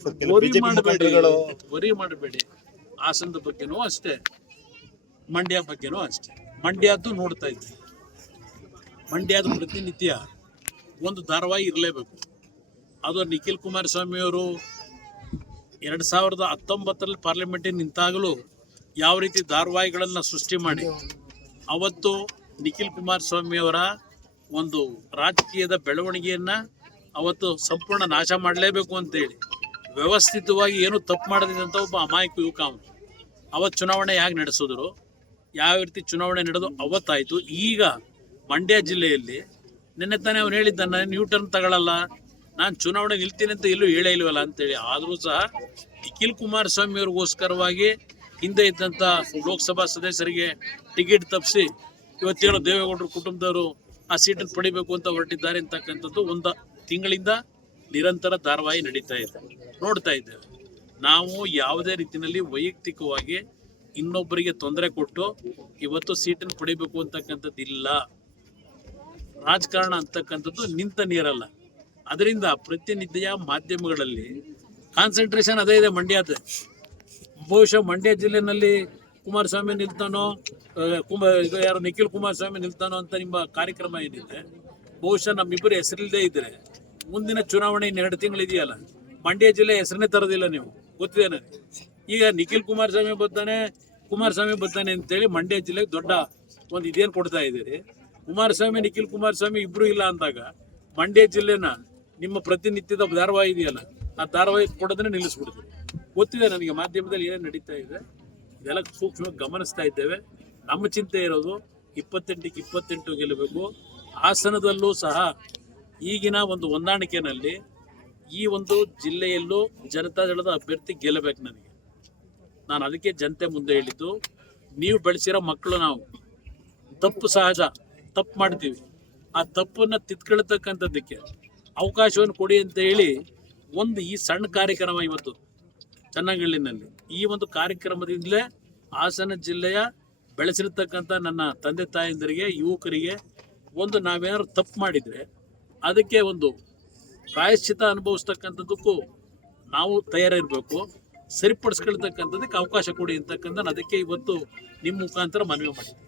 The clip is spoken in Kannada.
ವರಿ ಮಾಡಬೇಡಿ. ಹಾಸನದ ಬಗ್ಗೆನೂ ಅಷ್ಟೇ, ಮಂಡ್ಯ ಬಗ್ಗೆನೂ ಅಷ್ಟೇ. ಮಂಡ್ಯದ್ದು ನೋಡ್ತಾ ಇದ್ವಿ, ಮಂಡ್ಯದ ಪ್ರತಿನಿತ್ಯ ಒಂದು ಧಾರಾವಾಹಿ ಇರಲೇಬೇಕು. ಅದು ನಿಖಿಲ್ ಕುಮಾರಸ್ವಾಮಿ ಅವರು 2019 ಪಾರ್ಲಿಮೆಂಟಿಗೆ ನಿಂತಾಗಲೂ ಯಾವ ರೀತಿ ಧಾರಾವಾಹಿಗಳನ್ನು ಸೃಷ್ಟಿ ಮಾಡಿ ಅವತ್ತು ನಿಖಿಲ್ ಕುಮಾರಸ್ವಾಮಿ ಅವರ ಒಂದು ರಾಜಕೀಯದ ಬೆಳವಣಿಗೆಯನ್ನು ಅವತ್ತು ಸಂಪೂರ್ಣ ನಾಶ ಮಾಡಲೇಬೇಕು ಅಂತೇಳಿ ವ್ಯವಸ್ಥಿತವಾಗಿ ಏನು ತಪ್ಪು ಮಾಡದಿದ್ದಂಥ ಒಬ್ಬ ಅಮಾಯಕ ಯುವಕ ಅವನು. ಅವತ್ತು ಚುನಾವಣೆ ಹೇಗೆ ನಡೆಸಿದ್ರು, ಯಾವ ರೀತಿ ಚುನಾವಣೆ ನಡೆದು ಅವತ್ತಾಯಿತು. ಈಗ ಮಂಡ್ಯ ಜಿಲ್ಲೆಯಲ್ಲಿ ನಿನ್ನೆ ತಾನೇ ಅವನು ಹೇಳಿದ್ದ, ನಾನು ನ್ಯೂ ಟರ್ನ್ ತಗೊಳ್ಳಲ್ಲ, ನಾನು ಚುನಾವಣೆ ನಿಲ್ತೀನಿ ಅಂತ ಎಲ್ಲೂ ಹೇಳೇ ಇಲ್ವಲ್ಲ ಅಂತೇಳಿ. ಆದರೂ ಸಹ ನಿಖಿಲ್ ಕುಮಾರಸ್ವಾಮಿ ಅವ್ರಿಗೋಸ್ಕರವಾಗಿ ಹಿಂದೆ ಇದ್ದಂಥ ಲೋಕಸಭಾ ಸದಸ್ಯರಿಗೆ ಟಿಕೆಟ್ ತಪ್ಪಿಸಿ ಇವತ್ತೇನೋ ದೇವೇಗೌಡರ ಕುಟುಂಬದವರು ಆ ಸೀಟನ್ನು ಪಡಿಬೇಕು ಅಂತ ಹೊರಟಿದ್ದಾರೆ ಅಂತಕ್ಕಂಥದ್ದು ಒಂದು ತಿಂಗಳಿಂದ ನಿರಂತರ ಧಾರಾವಾಹಿ ನಡೀತಾ ಇದೆ, ನೋಡ್ತಾ ಇದ್ದೇವೆ. ನಾವು ಯಾವುದೇ ರೀತಿಯಲ್ಲಿ ವೈಯಕ್ತಿಕವಾಗಿ ಇನ್ನೊಬ್ಬರಿಗೆ ತೊಂದರೆ ಕೊಟ್ಟು ಇವತ್ತು ಸೀಟನ್ನು ಪಡಿಬೇಕು ಅಂತಕ್ಕಂಥದ್ದು ಇಲ್ಲ. ರಾಜಕಾರಣ ಅಂತಕ್ಕಂಥದ್ದು ನಿಂತ ನೀರಲ್ಲ. ಅದರಿಂದ ಪ್ರತಿನಿತ್ಯ ಮಾಧ್ಯಮಗಳಲ್ಲಿ ಕಾನ್ಸಂಟ್ರೇಷನ್ ಅದೇ ಇದೆ ಮಂಡ್ಯದ. ಬಹುಶಃ ಮಂಡ್ಯ ಜಿಲ್ಲೆನಲ್ಲಿ ಕುಮಾರಸ್ವಾಮಿ ನಿಲ್ತಾನೋ, ಯಾರು ನಿಖಿಲ್ ಕುಮಾರಸ್ವಾಮಿ ನಿಲ್ತಾನೋ ಅಂತ ನಿಮ್ಮ ಕಾರ್ಯಕ್ರಮ ಏನಿದೆ, ಬಹುಶಃ ನಮ್ಮಿಬ್ಬರು ಹೆಸರಿಲ್ಲದೆ ಇದ್ರೆ ಮುಂದಿನ ಚುನಾವಣೆ 2 ತಿಂಗಳಿದೆಯಲ್ಲ, ಮಂಡ್ಯ ಜಿಲ್ಲೆ ಹೆಸರನ್ನೇ ತರೋದಿಲ್ಲ ನೀವು, ಗೊತ್ತಿದೆ ನನಗೆ. ಈಗ ನಿಖಿಲ್ ಕುಮಾರಸ್ವಾಮಿ ಬರ್ತಾನೆ ಅಂತೇಳಿ ಮಂಡ್ಯ ಜಿಲ್ಲೆಗೆ ದೊಡ್ಡ ಒಂದು ಇದೇನು ಕೊಡ್ತಾ ಇದ್ದೀರಿ. ನಿಖಿಲ್ ಕುಮಾರಸ್ವಾಮಿ ಇಬ್ಬರು ಇಲ್ಲ ಅಂದಾಗ ಮಂಡ್ಯ ಜಿಲ್ಲೆನ ನಿಮ್ಮ ಪ್ರತಿನಿತ್ಯದ ಧಾರಾವಾಹಿ ಇದೆಯಲ್ಲ, ಆ ಧಾರಾವಾಹಿ ಕೊಡೋದನ್ನೇ ನಿಲ್ಲಿಸ್ಬಿಡ್ತೀವಿ. ಗೊತ್ತಿದೆ ನನಗೆ ಮಾಧ್ಯಮದಲ್ಲಿ ಏನೇನು ನಡೀತಾ ಇದೆ, ಇದೆಲ್ಲ ಸೂಕ್ಷ್ಮವಾಗಿ ಗಮನಿಸ್ತಾ ಇದ್ದೇವೆ. ನಮ್ಮ ಚಿಂತೆ ಇರೋದು 28ಕ್ಕೆ 28 ಗೆಲ್ಲಬೇಕು. ಹಾಸನದಲ್ಲೂ ಸಹ ಈಗಿನ ಒಂದು ಹೊಂದಾಣಿಕೆಯಲ್ಲಿ ಈ ಒಂದು ಜಿಲ್ಲೆಯಲ್ಲೂ ಜನತಾದಳದ ಅಭ್ಯರ್ಥಿ ಗೆಲ್ಲಬೇಕು. ನಾನು ಅದಕ್ಕೆ ಜನತೆ ಮುಂದೆ ಹೇಳಿದ್ದು, ನೀವು ಬೆಳೆಸಿರೋ ಮಕ್ಕಳು ನಾವು, ತಪ್ಪು ಸಹಜ, ತಪ್ಪು ಮಾಡ್ತೀವಿ, ಆ ತಪ್ಪನ್ನು ತಿದ್ಕೊಳ್ತಕ್ಕಂಥದ್ದಕ್ಕೆ ಅವಕಾಶವನ್ನು ಕೊಡಿ ಅಂತ ಹೇಳಿ ಒಂದು ಈ ಸಣ್ಣ ಕಾರ್ಯಕ್ರಮ ಇವತ್ತು ಚನ್ನಂಗಳ್ಳಿನಲ್ಲಿ. ಈ ಒಂದು ಕಾರ್ಯಕ್ರಮದಿಂದಲೇ ಹಾಸನ ಜಿಲ್ಲೆಯ ಬೆಳೆಸಿರ್ತಕ್ಕಂಥ ನನ್ನ ತಂದೆ ತಾಯಂದರಿಗೆ, ಯುವಕರಿಗೆ ಒಂದು ನಾವೇನಾದ್ರು ತಪ್ಪು ಮಾಡಿದರೆ ಅದಕ್ಕೆ ಒಂದು ಪ್ರಾಯಶ್ಚಿತ ಅನುಭವಿಸ್ತಕ್ಕಂಥದ್ದಕ್ಕೂ ನಾವು ತಯಾರಿರಬೇಕು. ಸರಿಪಡಿಸ್ಕೊಳ್ತಕ್ಕಂಥದ್ದಕ್ಕೆ ಅವಕಾಶ ಕೊಡಿ ಅಂತಕ್ಕಂಥ ಅದಕ್ಕೆ ಇವತ್ತು ನಿಮ್ಮ ಮುಖಾಂತರ ಮನವಿ ಮಾಡಿದ್ದೆ.